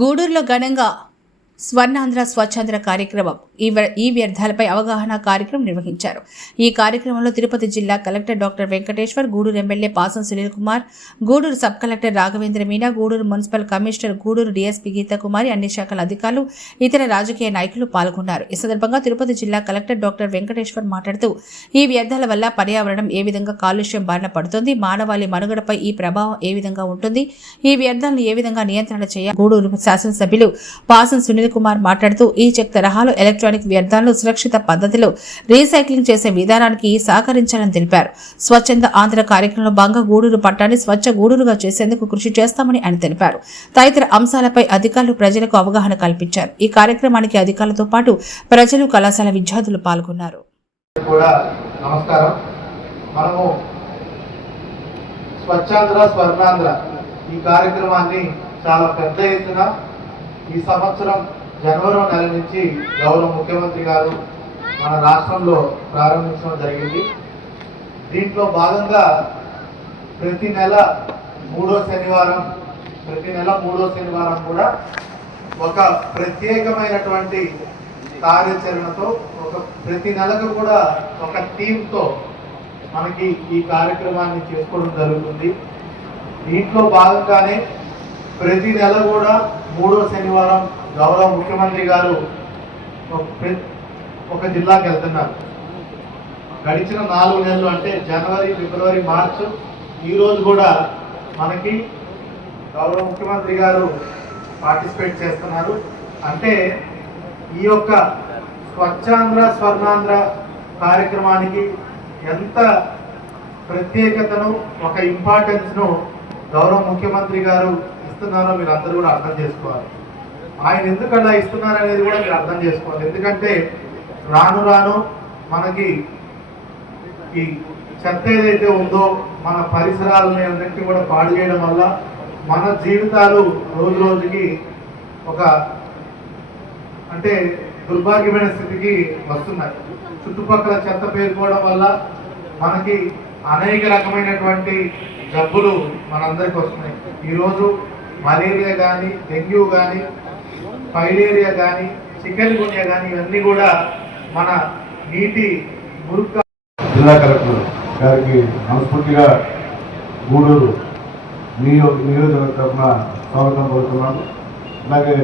గూడూరులో ఘనంగా స్వర్ణాంధ్ర స్వచ్ఛాంధ్ర కార్యక్రమం ఈ వ్యర్థాలపై అవగాహన కార్యక్రమం నిర్వహించారు. ఈ కార్యక్రమంలో తిరుపతి జిల్లా collector doctor Venkateshwar, Gudur MLA Pasam Sunil Kumar, Gudur sub collector Raghavendra Meena, Gudur municipal commissioner, Gudur DSP Geethakumari, అన్ని శాఖల అధికారులు, ఇతర రాజకీయ నాయకులు పాల్గొన్నారు. ఈ సందర్భంగా తిరుపతి జిల్లా కలెక్టర్ డాక్టర్ వెంకటేశ్వర్ మాట్లాడుతూ ఈ వ్యర్థాల వల్ల పర్యావరణం ఏ విధంగా కాలుష్యం బారిన పడుతుంది, మానవాళి మనుగడపై ఈ ప్రభావం ఏ విధంగా ఉంటుంది, ఈ వ్యర్థాలను ఏ విధంగా నియంత్రణ చేయాలి. గూడూరు శాసనసభ్యులు పాసం సునీల్ కుమార్ మాట్లాడుతూ ఈ చెక్ తరహాలో ఎలక్ట్రానిక్ వ్యర్థాలను సురక్షిత పద్ధతిలో రీసైక్లింగ్ చేసే విధానానికి సహకరించాలని తెలిపారు. స్వచ్ఛంద ఆంధ్ర కార్యక్రమంలో భాగంగా గూడూరు పట్టాన్ని స్వచ్ఛ గూడూరుగా చేసేందుకు కృషి చేస్తామని ఆయన తెలిపారు. తదితర అంశాలపై అధికారులు ప్రజలకు అవగాహన కల్పించారు. ఈ కార్యక్రమానికి అధికారులతో పాటు ప్రజలు, కళాశాల విద్యార్థులు పాల్గొన్నారు. ఈ కార్యక్రమాన్ని చాలా పెద్ద ఎత్తున ఈ సంవత్సరం జనవరి నెల నుంచి గౌరవ ముఖ్యమంత్రి గారు మన రాష్ట్రంలో ప్రారంభించడం జరిగింది. దీంట్లో భాగంగా ప్రతి నెల మూడో శనివారం కూడా ఒక ప్రత్యేకమైనటువంటి కార్యాచరణతో ప్రతి నెలకు కూడా ఒక టీంతో మనకి ఈ కార్యక్రమాన్ని చేసుకోవడం జరుగుతుంది. దీంట్లో భాగంగానే ప్రతి నెల కూడా మూడో శనివారం గౌరవ ముఖ్యమంత్రి గారు ఒక జిల్లాకి వెళ్తున్నారు. గడిచిన 4 నెలలు అంటే జనవరి, ఫిబ్రవరి, మార్చు, ఈరోజు కూడా మనకి గౌరవ ముఖ్యమంత్రి గారు పార్టిసిపేట్ చేస్తున్నారు. అంటే ఈ యొక్క స్వచ్ఛాంధ్ర స్వర్ణాంధ్ర కార్యక్రమానికి ఎంత ప్రత్యేకతను, ఒక ఇంపార్టెన్స్ను గౌరవ ముఖ్యమంత్రి గారు ఇస్తున్నారో మీరు అందరూ కూడా అర్థం చేసుకోవాలి. ఆయన ఎందుకు అలా ఇస్తున్నారు అనేది కూడా మీరు అర్థం చేసుకోవాలి. ఎందుకంటే రాను రాను మనకి ఈ చెత్త ఏదైతే ఉందో మన పరిసరాలని అన్నింటినీ కూడా పాడు చేయడం వల్ల మన జీవితాలు రోజు రోజుకి ఒక అంటే దుర్భాగ్యమైన స్థితికి వస్తున్నాయి. చుట్టుపక్కల చెత్త పేరుకోవడం వల్ల మనకి అనేక రకమైనటువంటి జబ్బులు మనందరికీ వస్తున్నాయి. ఈరోజు మలేరియా కానీ, డెంగ్యూ కానీ, ఫైలేరియా కానీ, చికెన్ గున్యా కానీ ఇవన్నీ కూడా మన నీటి మురుగు. జిల్లా కలెక్టర్ గారికి మనస్ఫూర్తిగా గూడూరు నియోజకవర్గ తరఫున స్వాగతం పలుకుతున్నాను. అలాగే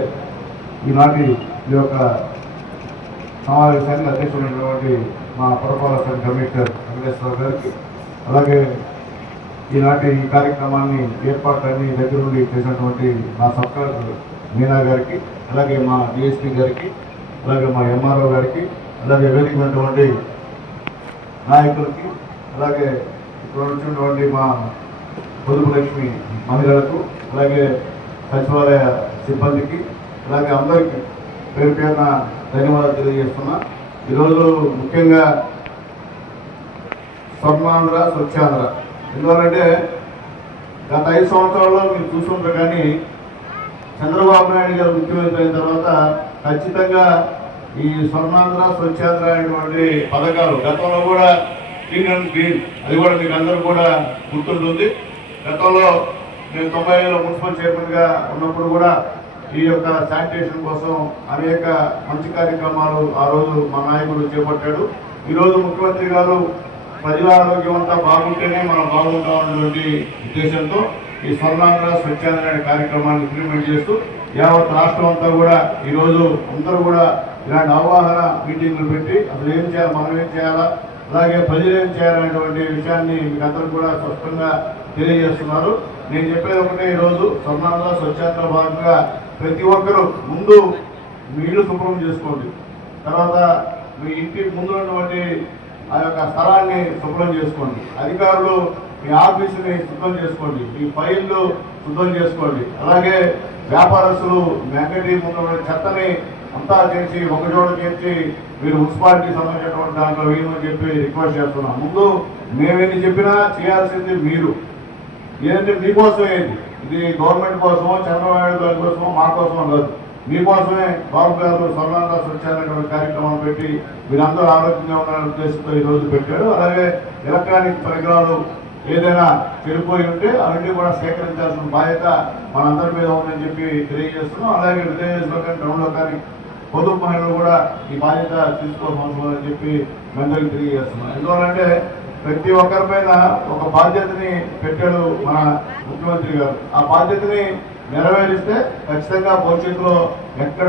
ఈనాటి ఈ యొక్క సమావేశానికి అధ్యక్షుడైనటువంటి మా పురపాలక సంఘ కమిషనర్ వెంకటేశ్వర గారికి, అలాగే ఈనాటి ఈ కార్యక్రమాన్ని ఏర్పాట్లన్నీ దగ్గర నుండి చేసినటువంటి మా సబ్ కలెక్టర్ మీనా గారికి, అలాగే మా డిఎస్పీ గారికి, అలాగే మా ఎంఆర్ఓ గారికి, అలాగే వేదికమైనటువంటి నాయకులకి, అలాగే ఇక్కడ వచ్చినటువంటి మా పొదుపు లక్ష్మి మహిళలకు, అలాగే సచివాలయ సిబ్బందికి, అలాగే అందరికీ పేరు పేరున ధన్యవాదాలు తెలియజేస్తున్నా. ఈరోజు ముఖ్యంగా స్వర్ణాంధ్ర స్వచ్ఛాంధ్ర ఎందువల్లంటే గత 5 సంవత్సరాల్లో మీరు చూస్తుంటారు. కానీ చంద్రబాబు నాయుడు గారు ముఖ్యమంత్రి అయిన తర్వాత ఖచ్చితంగా ఈ స్వర్ణాంధ్ర స్వచ్ఛాంధ్ర అనేటువంటి పథకాలు గతంలో కూడా క్లీన్ అండ్ గ్రీన్, అది కూడా మీకు అందరూ కూడా గుర్తుంటుంది. గతంలో నేను 90లో మున్సిపల్ చైర్మన్గా ఉన్నప్పుడు కూడా ఈ యొక్క శానిటేషన్ కోసం అనేక మంచి కార్యక్రమాలు ఆ రోజు మా నాయకుడు చేపట్టాడు. ఈరోజు ముఖ్యమంత్రి గారు ప్రజల ఆరోగ్యం అంతా బాగుంటేనే మనం బాగుంటామన్నటువంటి ఉద్దేశంతో ఈ స్వర్ణాంధ్ర స్వచ్ఛాంధ్ర అనే కార్యక్రమాన్ని ఇంప్లిమెంట్ చేస్తూ యావత్ రాష్ట్రం అంతా కూడా ఈరోజు అందరూ కూడా ఇలాంటి అవగాహన మీటింగ్లు పెట్టి అసలు ఏం చేయాలి, మనం ఏం చేయాలా, అలాగే ప్రజలు ఏం చేయాలనేటువంటి విషయాన్ని మీకు అందరూ కూడా స్పష్టంగా తెలియజేస్తున్నారు. నేను చెప్పేది ఒకటే, ఈరోజు స్వర్ణాంధ్ర స్వచ్ఛాంధ్ర భాగంగా ప్రతి ఒక్కరూ ముందు మీ ఇల్లు శుభ్రం చేసుకోండి, తర్వాత మీ ఇంటి ముందు ఉన్నటువంటి ఆ యొక్క స్థలాన్ని శుభ్రం చేసుకోండి, అధికారులు మీ ఆఫీసుని శుభ్రం చేసుకోండి, మీ ఫైళ్ళు శుభ్రం చేసుకోండి, అలాగే వ్యాపారస్తులు వెంకటి ముందు చెత్తని అంతా చేసి ఒకచోట చేర్చి మీరు మున్సిపాలిటీ సంబంధించినటువంటి దాంట్లో వేయమని చెప్పి రిక్వెస్ట్ చేస్తున్నాం. ముందు మేమేమి చెప్పినా చేయాల్సింది మీరు. ఏదంటే మీకోసమే, ఇది గవర్నమెంట్ కోసమో చంద్రబాబు గారి కోసమో మా కోసమో కాదు, మీకోసమే బాబు గారు స్వర్ణాంధ్ర స్వచ్ఛాంధ్ర కార్యక్రమం పెట్టి మీరందరూ ఆరోగ్యంగా ఉండాలనే ఉద్దేశంతో ఈరోజు పెట్టాడు. అలాగే ఎలక్ట్రానిక్ పరికరాలు ఏదైనా చెడిపోయి ఉంటే అవన్నీ కూడా సేకరించాల్సిన బాధ్యత మనందరి మీద ఉందని చెప్పి తెలియజేస్తున్నాం. అలాగే విలేజ్లో కానీ టౌన్లో కానీ పొదుపు మహిళలు కూడా ఈ బాధ్యత తీసుకోవాల్సిన అవసరం అని చెప్పి అందరికీ తెలియజేస్తున్నాం. ఎందువల్లంటే ప్రతి ఒక్కరి పైన ఒక బాధ్యతని పెట్టాడు మన ముఖ్యమంత్రి గారు. ఆ బాధ్యతని నెరవేరిస్తే ఖచ్చితంగా భవిష్యత్తులో ఎక్కడ